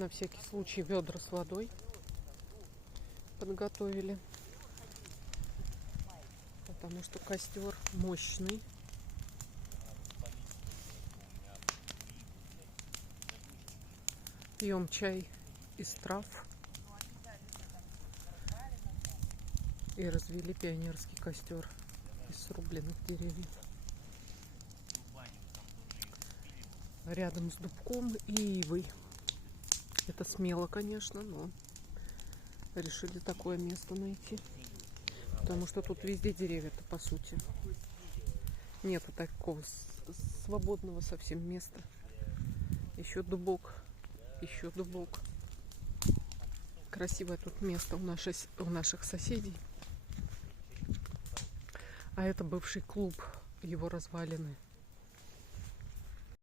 На всякий случай ведра с водой подготовили, потому что костер мощный. Пьем чай из трав и развели пионерский костер из срубленных деревьев. Рядом с дубком и ивой. Это смело, конечно, но решили такое место найти. Потому что тут везде деревья-то, по сути. Нету такого свободного совсем места. Еще дубок. Еще дубок. Красивое тут место у наших соседей. А это бывший клуб, его развалины.